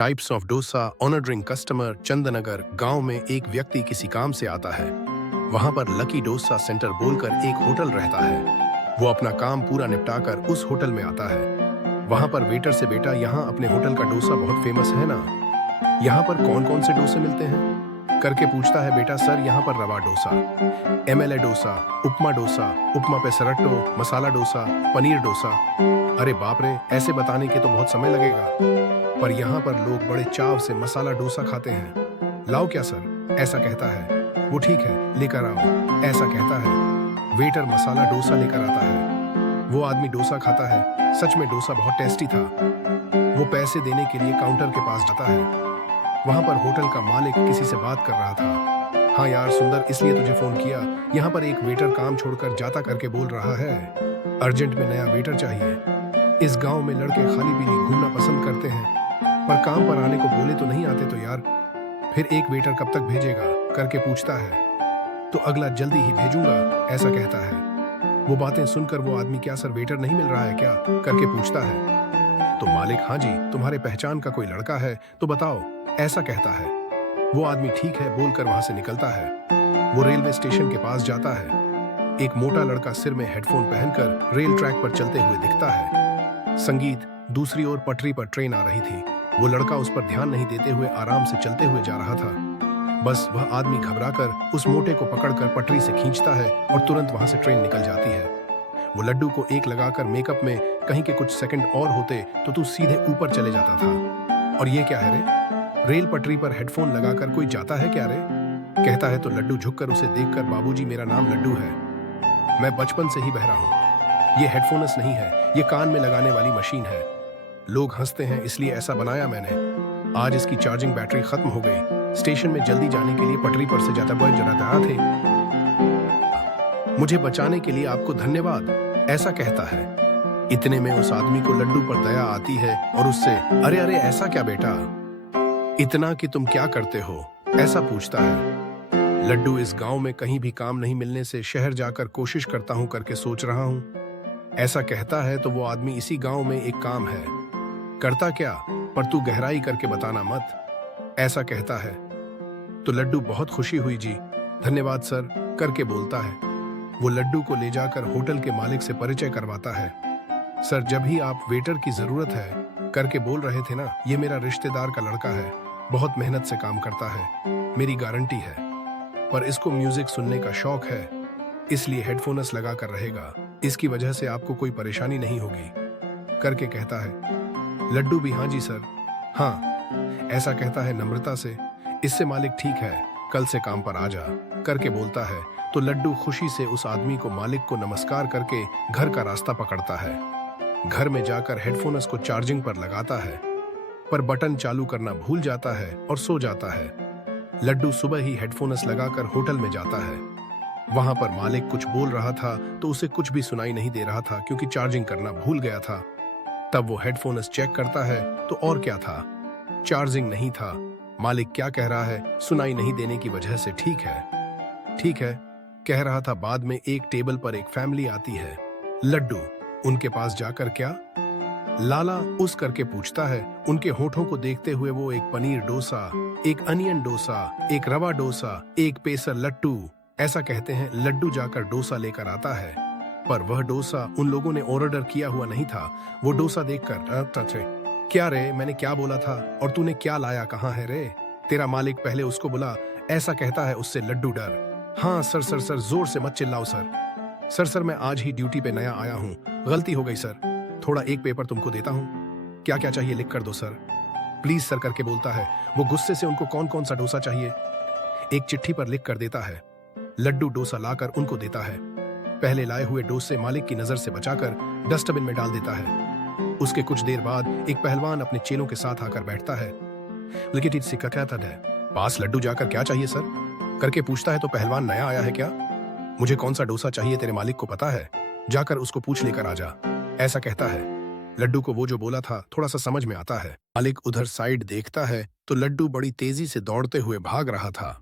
Types of dosa ऑनर्डिंग customer Chandanagar गांव में एक व्यक्ति किसी काम से आता है। वहां पर लकी डोसा सेंटर बोलकर एक होटल रहता है। वो अपना काम पूरा निपटाकर उस होटल में आता है। वहां पर वेटर से, बेटा यहाँ अपने होटल का डोसा बहुत फेमस है ना, यहाँ पर कौन कौन से डोसे मिलते हैं करके पूछता है। बेटा सर यहाँ पर रवा डोसा, एमएलए डोसा, उपमा पे सरट्टो, मसाला डोसा, पनीर डोसा। अरे बाप रे, ऐसे बताने के तो बहुत समय लगेगा, पर यहाँ पर लोग बड़े चाव से मसाला डोसा खाते हैं। लाओ क्या सर, ऐसा कहता है। वो ठीक है लेकर आओ, ऐसा कहता है। वेटर मसाला डोसा लेकर आता है। वो आदमी डोसा खाता है। सच में डोसा बहुत टेस्टी था। वो पैसे देने के लिए काउंटर के पास जाता है। वहां पर होटल का मालिक किसी से बात कर रहा था। हाँ यार सुंदर, इसलिए तुझे फोन किया। यहाँ पर एक वेटर काम छोड़कर जाता करके बोल रहा है, अर्जेंट में नया वेटर चाहिए। इस गांव में लड़के खाली पीली घूमना पसंद करते हैं, पर काम पर आने को बोले तो नहीं आते तो यार। फिर एक वेटर कब तक भेजेगा करके पूछता है। तो अगला जल्दी ही भेजूंगा, ऐसा कहता है। वो बातें सुनकर वो आदमी, क्या सर वेटर नहीं मिल रहा है क्या करके पूछता है। तो मालिक, हाँ जी, तुम्हारे पहचान का कोई लड़का है तो बताओ, ऐसा कहता है। वो आदमी ठीक है बोलकर वहां से निकलता है। वो रेलवे स्टेशन के पास जाता है। एक मोटा लड़का सिर में हेडफोन पहनकर रेल ट्रैक पर चलते हुए दिखता है। संगीत, दूसरी ओर पटरी पर ट्रेन आ रही थी। वो लड़का उस पर ध्यान नहीं देते हुए आराम से चलते हुए जा रहा था। बस वह आदमी घबराकर उस मोटे को पकड़कर पटरी से खींचता है और तुरंत वहां से ट्रेन निकल जाती है। वो लड्डू को एक लगाकर मेकअप में कहीं के कुछ सेकंड और होते तो तू सीधे ऊपर चले जाता था। और ये क्या है रे, रेल पटरी पर हेडफोन लगाकर कोई जाता है क्या रे, कहता है। तो लड्डू झुककर उसे देखकर, बाबूजी मेरा नाम लड्डू है, मैं बचपन से ही बहरा हूँ। ये हेडफोन्स नहीं है, ये कान में लगाने वाली मशीन है। लोग हंसते हैं इसलिए ऐसा बनाया मैंने। आज इसकी चार्जिंग बैटरी खत्म हो गई। स्टेशन में जल्दी जाने के लिए पटरी पर से जाता हुआ जरा दया थे। मुझे बचाने के लिए आपको धन्यवाद, ऐसा कहता है। इतने में उस आदमी को लड्डू पर दया आती है और उससे, अरे अरे ऐसा क्या बेटा, इतना कि तुम क्या करते हो, ऐसा पूछता है। लड्डू, इस गांव में कहीं भी काम नहीं मिलने से शहर जाकर कोशिश करता हूं करके सोच रहा हूं, ऐसा कहता है। तो वो आदमी, इसी गांव में एक काम है, करता क्या, पर तू गहराई करके बताना मत, ऐसा कहता है। तो लड्डू, बहुत खुशी हुई जी, धन्यवाद सर करके बोलता है। वो लड्डू को ले जाकर होटल के मालिक से परिचय करवाता है। सर, जब ही आप वेटर की जरूरत है करके बोल रहे थे ना, ये मेरा रिश्तेदार का लड़का है, बहुत मेहनत से काम करता है, मेरी गारंटी है। पर इसको म्यूजिक सुनने का शौक है, इसलिए हेडफोन्स लगा कर रहेगा। इसकी वजह से आपको कोई परेशानी नहीं होगी करके कहता है। लड्डू भी, हाँ जी सर, हाँ, ऐसा कहता है नम्रता से। इससे मालिक, ठीक है कल से काम पर आ जा करके बोलता है। तो लड्डू खुशी से उस आदमी को, मालिक को नमस्कार करके घर का रास्ता पकड़ता है। घर में जाकर हेडफोन्स को चार्जिंग पर लगाता है, पर बटन चालू करना भूल जाता है और सो जाता है। लड्डू सुबह ही हेडफोन्स लगाकर होटल में जाता है। वहां पर मालिक कुछ बोल रहा था तो उसे कुछ भी सुनाई नहीं दे रहा था, क्योंकि चार्जिंग करना भूल गया था। तब वो हेडफोन्स चेक करता है तो और क्या था, चार्जिंग नहीं था। मालिक क्या कह रहा है सुनाई नहीं देने की वजह से, ठीक है कह रहा था। बाद में एक टेबल पर एक फैमिली आती है। लड्डू उनके पास जाकर, क्या लाला उस करके पूछता है। उनके होठों को देखते हुए वो एक पनीर डोसा, एक अनियन डोसा, एक रवा डोसा, एक पेसर लट्टू, ऐसा कहते हैं। लड्डू जाकर डोसा लेकर आता है, पर वह डोसा उन लोगों ने ऑर्डर किया हुआ नहीं था। वो डोसा देखकर, क्या रे, मैंने क्या बोला था और तूने क्या लाया, कहाँ है रे तेरा मालिक, पहले उसको बुला, ऐसा कहता है उससे लड्डू डर। हाँ सर सर सर, जोर से मत चिल्लाओ सर, मैं आज ही ड्यूटी पे नया आया हूँ, गलती हो गई सर। थोड़ा एक पेपर तुमको देता हूँ, क्या क्या चाहिए लिख कर दो सर, प्लीज सर करके बोलता है। वो गुस्से से उनको कौन कौन सा डोसा चाहिए एक चिट्ठी पर लिख कर देता है। लड्डू डोसा लाकर उनको देता है। पहले लाए हुए डोसे मालिक की नजर से बचाकर डस्टबिन में डाल देता है। उसके कुछ देर बाद एक पहलवान अपने चेलों के साथ आकर बैठता है। लिखित सिक्का क्या था पास लड्डू जाकर, क्या चाहिए सर करके पूछता है। तो पहलवान, नया आया है क्या, मुझे कौन सा डोसा चाहिए तेरे मालिक को पता है, जाकर उसको पूछ लेकर आ जा, ऐसा कहता है। लड्डू को वो जो बोला था थोड़ा सा समझ में आता है। मालिक उधर साइड देखता है तो लड्डू बड़ी तेजी से दौड़ते हुए भाग रहा था।